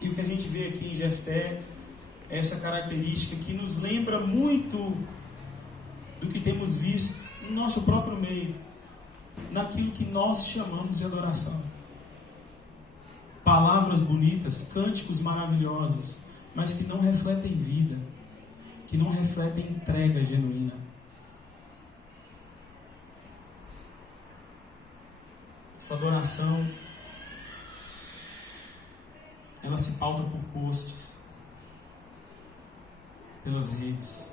E o que a gente vê aqui em Jefté é essa característica que nos lembra muito do que temos visto no nosso próprio meio, naquilo que nós chamamos de adoração. Palavras bonitas, cânticos maravilhosos, mas que não refletem vida, que não refletem entrega genuína. Sua adoração, ela se pauta por posts, pelas redes.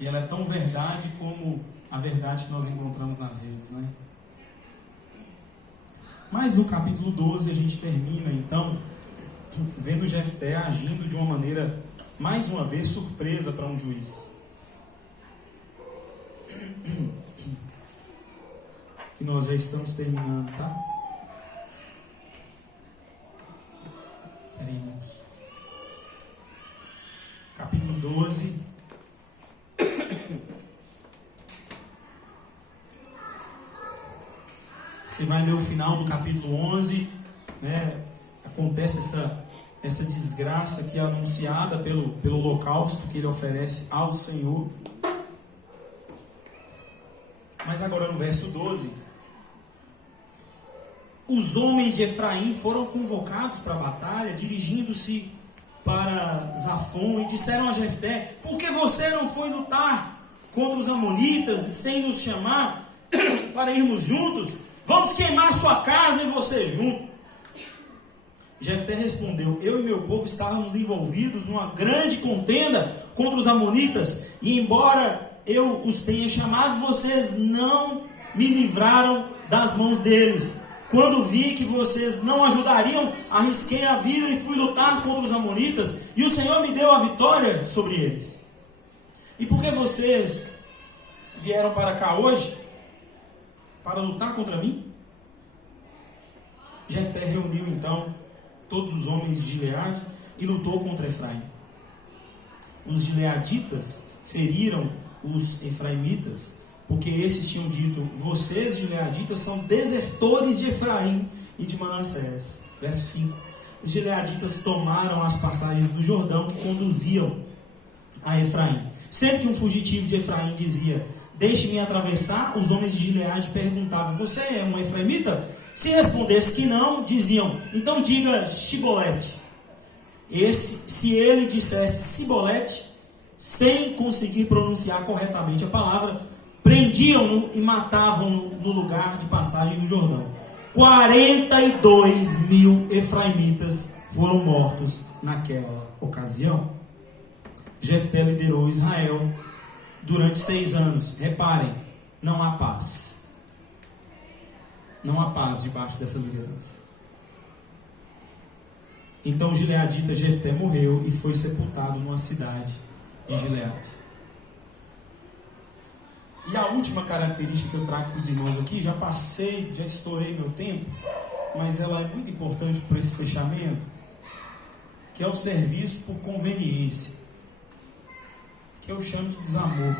E ela é tão verdade como a verdade que nós encontramos nas redes, né? Mas no capítulo 12 a gente termina então vendo Jefté agindo de uma maneira, mais uma vez, surpresa para um juiz. E nós já estamos terminando, tá? Queridos. Capítulo 12. Você vai ler o final do capítulo 11, né? Acontece essa desgraça que é anunciada pelo holocausto que ele oferece ao Senhor. Mas agora no verso 12, os homens de Efraim foram convocados para a batalha, dirigindo-se para Zafon, e disseram a Jefté: por que você não foi lutar contra os amonitas sem nos chamar para irmos juntos? Vamos queimar sua casa e você junto. Jefté respondeu: eu e meu povo estávamos envolvidos numa grande contenda contra os amonitas, e embora eu os tenha chamado, vocês não me livraram das mãos deles. Quando vi que vocês não ajudariam, arrisquei a vida e fui lutar contra os amonitas, e o Senhor me deu a vitória sobre eles. E por que vocês vieram para cá hoje? Para lutar contra mim? Jefté reuniu então todos os homens de Gileade e lutou contra Efraim. Os gileaditas feriram os efraimitas, porque esses tinham dito: vocês, gileaditas, são desertores de Efraim e de Manassés. Verso 5. Os gileaditas tomaram as passagens do Jordão que conduziam a Efraim. Sempre que um fugitivo de Efraim dizia: deixe-me atravessar, os homens de Gileade perguntavam: você é um efraimita? Se respondesse que não, diziam: então diga Shibolete. se ele dissesse Sibolete, sem conseguir pronunciar corretamente a palavra, prendiam-no e matavam-no no lugar de passagem do Jordão. 42 mil efraimitas foram mortos naquela ocasião. Jefté liderou Israel durante 6 anos. Reparem, não há paz. Não há paz debaixo dessa liderança. Então o gileadita Jefté morreu e foi sepultado numa cidade de Gileade. E a última característica que eu trago para os irmãos aqui, já estourei meu tempo, mas ela é muito importante para esse fechamento, que é o serviço por conveniência, que eu chamo de desamor.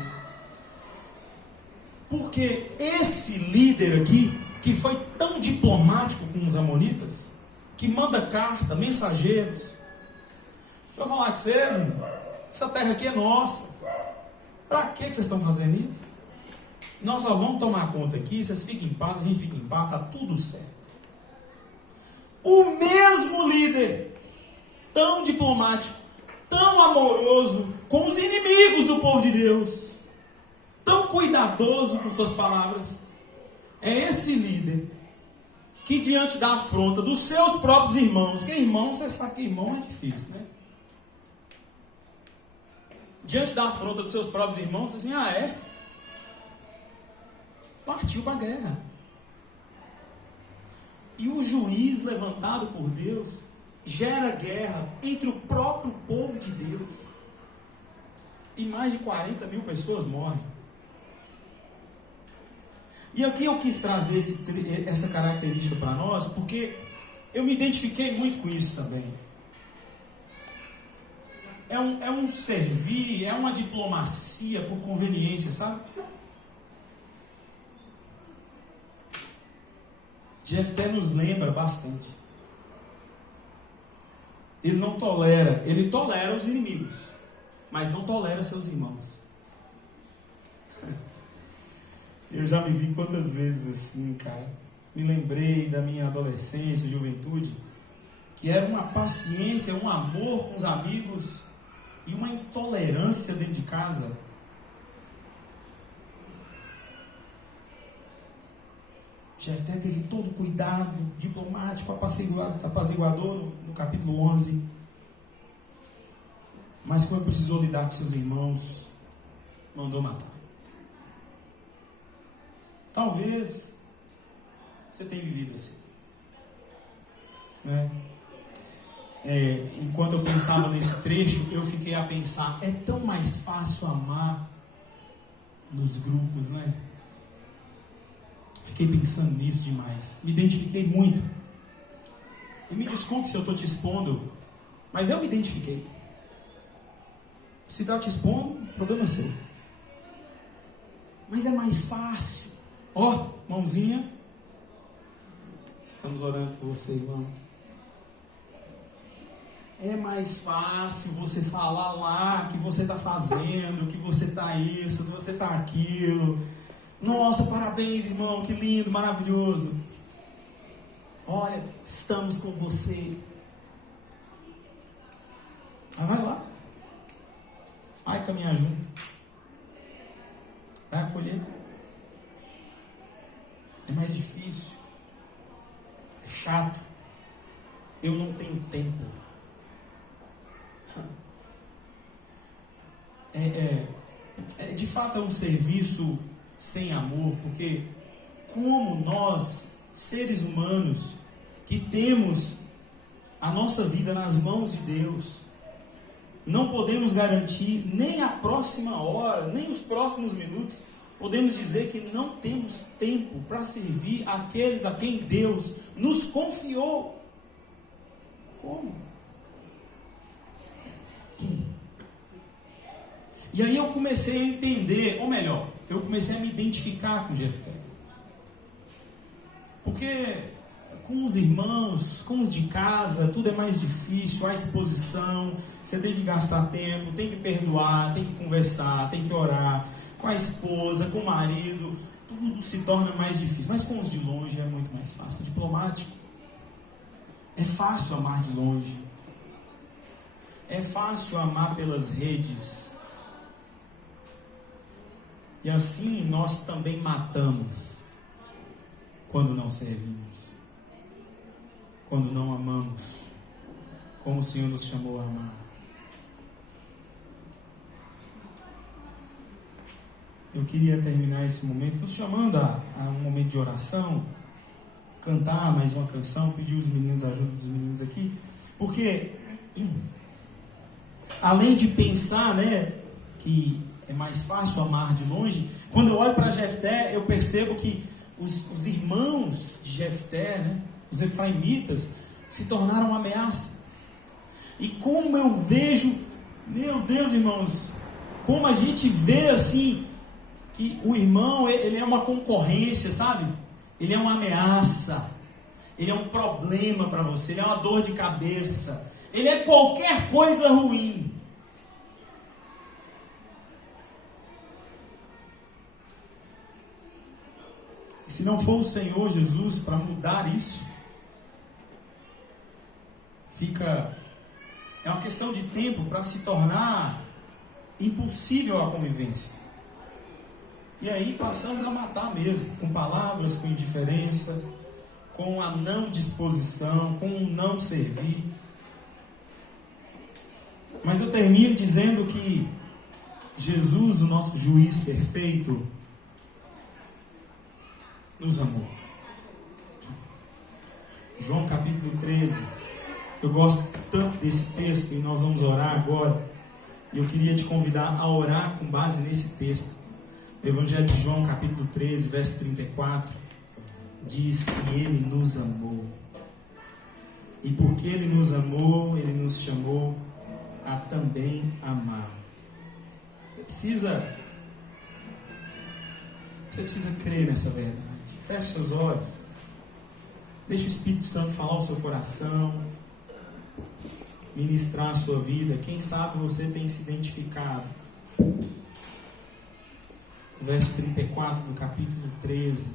Porque esse líder aqui, que foi tão diplomático com os amonitas, que manda carta, mensageiros, deixa eu falar com vocês, irmão, essa terra aqui é nossa. Para que vocês estão fazendo isso? Nós só vamos tomar conta aqui, vocês fiquem em paz, a gente fica em paz, está tudo certo. O mesmo líder, tão diplomático, tão amoroso com os inimigos do povo de Deus, tão cuidadoso com suas palavras, é esse líder que, diante da afronta dos seus próprios irmãos, que irmão, você sabe que irmão é difícil, né? Diante da afronta dos seus próprios irmãos, você diz assim, partiu para a guerra. E o juiz levantado por Deus gera guerra entre o próprio povo de Deus. E mais de 40 mil pessoas morrem. E aqui eu quis trazer essa característica para nós, porque eu me identifiquei muito com isso também. É um servir, é uma diplomacia por conveniência, sabe? Jefté nos lembra bastante. Ele não tolera, ele tolera os inimigos, mas não tolera seus irmãos. Eu já me vi quantas vezes assim, cara. Me lembrei da minha adolescência, juventude, que era uma paciência, um amor com os amigos e uma intolerância dentro de casa. Jefté teve todo o cuidado diplomático, apaziguador no capítulo 11. Mas quando precisou lidar com seus irmãos, mandou matar. Talvez você tenha vivido assim, né? Enquanto eu pensava nesse trecho, eu fiquei a pensar, é tão mais fácil amar nos grupos, né? Fiquei pensando nisso demais. Me identifiquei muito. E me desculpe se eu estou te expondo, mas eu me identifiquei. Se está te expondo, o problema é seu. Mas é mais fácil. Mãozinha. Estamos orando por você, irmão. É mais fácil você falar lá que você está fazendo, que você está isso, que você está aquilo. Nossa, parabéns, irmão, que lindo, maravilhoso. Olha, estamos com você. Vai lá. Vai caminhar junto. Vai acolher. É mais difícil. É chato. Eu não tenho tempo. De fato é um serviço sem amor, porque como nós, seres humanos, que temos a nossa vida nas mãos de Deus, não podemos garantir nem a próxima hora, nem os próximos minutos, podemos dizer que não temos tempo para servir aqueles a quem Deus nos confiou. Como? E aí eu comecei a entender, ou melhor, eu comecei a me identificar com Jefté. Porque com os irmãos, com os de casa, tudo é mais difícil, há exposição, você tem que gastar tempo, tem que perdoar, tem que conversar, tem que orar, com a esposa, com o marido, tudo se torna mais difícil. Mas com os de longe é muito mais fácil, é diplomático. É fácil amar de longe. É fácil amar pelas redes. E assim nós também matamos quando não servimos, quando não amamos como o Senhor nos chamou a amar. Eu queria terminar esse momento nos chamando a um momento de oração, cantar mais uma canção, pedir os meninos, a ajuda dos meninos aqui, porque além de pensar, né, que é mais fácil amar de longe, quando eu olho para Jefté, eu percebo que os irmãos de Jefté, né, os efraimitas, se tornaram uma ameaça. E como eu vejo, meu Deus, irmãos, como a gente vê assim, que o irmão, ele é uma concorrência, sabe? Ele é uma ameaça, ele é um problema para você, ele é uma dor de cabeça, ele é qualquer coisa ruim. E se não for o Senhor Jesus para mudar isso, é uma questão de tempo para se tornar impossível a convivência. E aí passamos a matar mesmo, com palavras, com indiferença, com a não disposição, com o não servir. Mas eu termino dizendo que Jesus, o nosso juiz perfeito, nos amou. João capítulo 13. Eu gosto tanto desse texto e nós vamos orar agora. E eu queria te convidar a orar com base nesse texto. O Evangelho de João capítulo 13, verso 34, diz que Ele nos amou. E porque Ele nos amou, Ele nos chamou a também amar. Você precisa crer nessa verdade. Feche seus olhos. Deixe o Espírito Santo falar o seu coração, ministrar a sua vida. Quem sabe você tem se identificado. O verso 34 do capítulo 13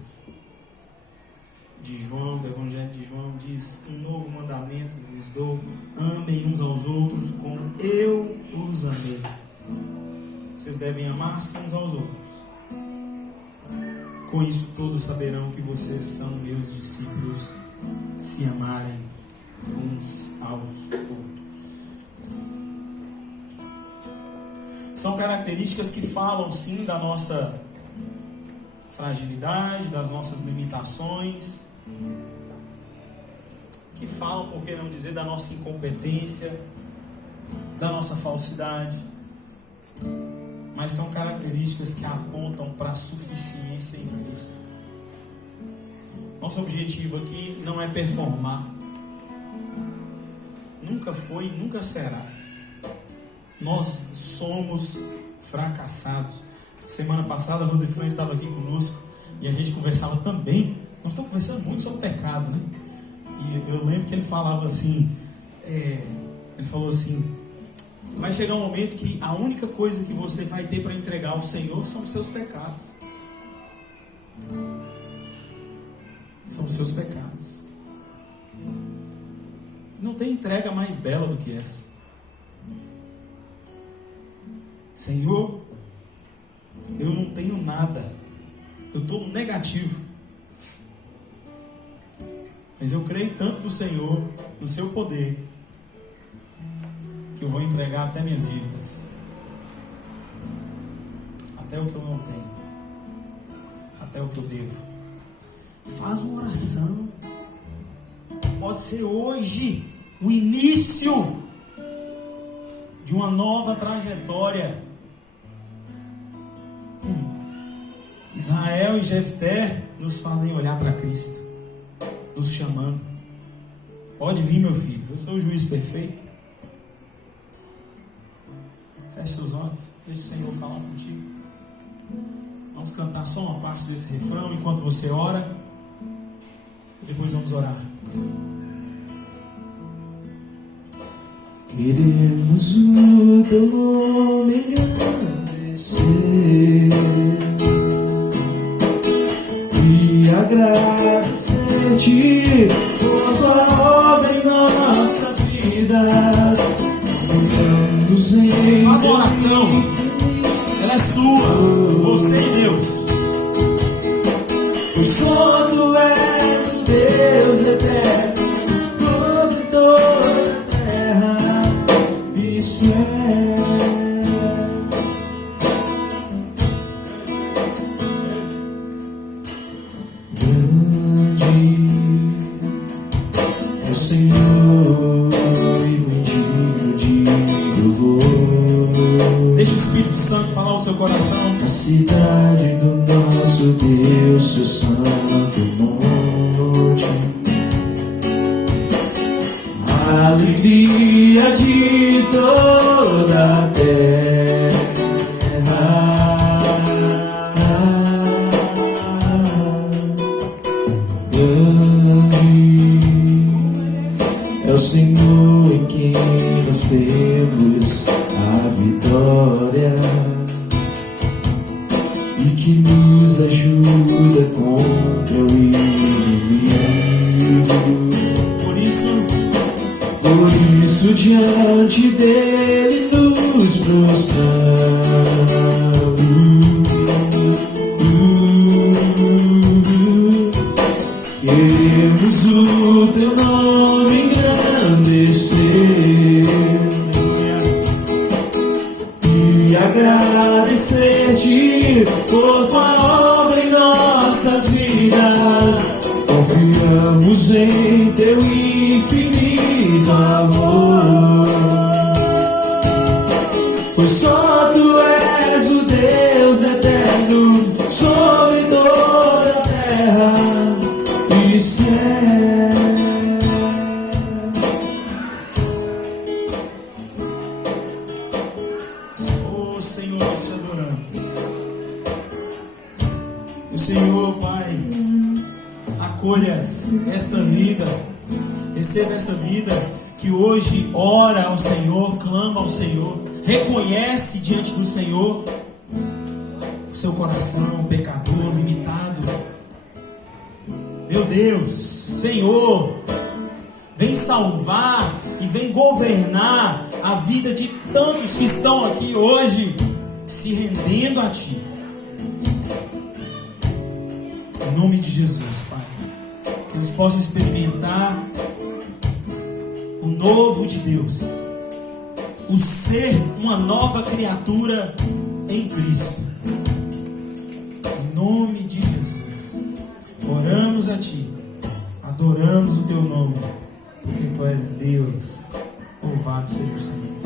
de João, do Evangelho de João, diz: um novo mandamento vos dou, amem uns aos outros como eu os amei. Vocês devem amar-se uns aos outros. Com isso todos saberão que vocês são meus discípulos, se amarem uns aos outros. São características que falam sim da nossa fragilidade, das nossas limitações, que falam, por que não dizer, da nossa incompetência, da nossa falsidade, mas são características que apontam para a suficiência em Cristo. Nosso objetivo aqui não é performar, nunca foi e nunca será. Nós somos fracassados. Semana passada a Rosifran estava aqui conosco e a gente conversava também. Nós estamos conversando muito sobre pecado, né? E eu lembro que ele falava assim, ele falou assim: vai chegar um momento que a única coisa que você vai ter para entregar ao Senhor são os seus pecados. São os seus pecados. Não tem entrega mais bela do que essa. Senhor, eu não tenho nada, eu estou no negativo, mas eu creio tanto no Senhor, no seu poder, que eu vou entregar até minhas dívidas, até o que eu não tenho, até o que eu devo. Faz uma oração. Pode ser hoje o início de uma nova trajetória. Israel e Jefté nos fazem olhar para Cristo, nos chamando. Pode vir, meu filho, eu sou o juiz perfeito. Feche seus olhos, deixe o Senhor falar contigo. Vamos cantar só uma parte desse refrão enquanto você ora, e depois vamos orar. Queremos o nome agradecer e agradecer por tua obra em nossas vidas. em Faz uma oração. Ela é sua. Você e Deus. Pois só tu és o Deus eterno sobre toda a terra e céu. É o Senhor e digno de louvor. Deixa o Espírito Santo falar o seu coração. A cidade do nosso Deus, seu santo monte, a alegria de toda a terra. É o Senhor em quem nós temos a vitória e que nos ajuda contra o inimigo. Por isso diante dele nos prostramos. Queremos o teu nome engrandecer e agradecer-te por tua obra em nossas vidas. Confiamos em teu infinito amor, pois só tu és o Deus eterno sobre toda a terra e céu. Oh Senhor, nós te adoramos. O Senhor, Pai, acolha essa vida, receba essa vida que hoje ora ao Senhor, clama ao Senhor, reconhece diante do Senhor o seu coração pecador, limitado. Meu Deus, Senhor, vem salvar e vem governar a vida de tantos que estão aqui hoje se rendendo a Ti. Em nome de Jesus, Pai, que eles possam experimentar o novo de Deus, o ser uma nova criatura em Cristo. Em nome de Jesus, oramos a Ti, adoramos o Teu nome, porque Tu és Deus. Louvado seja o Senhor.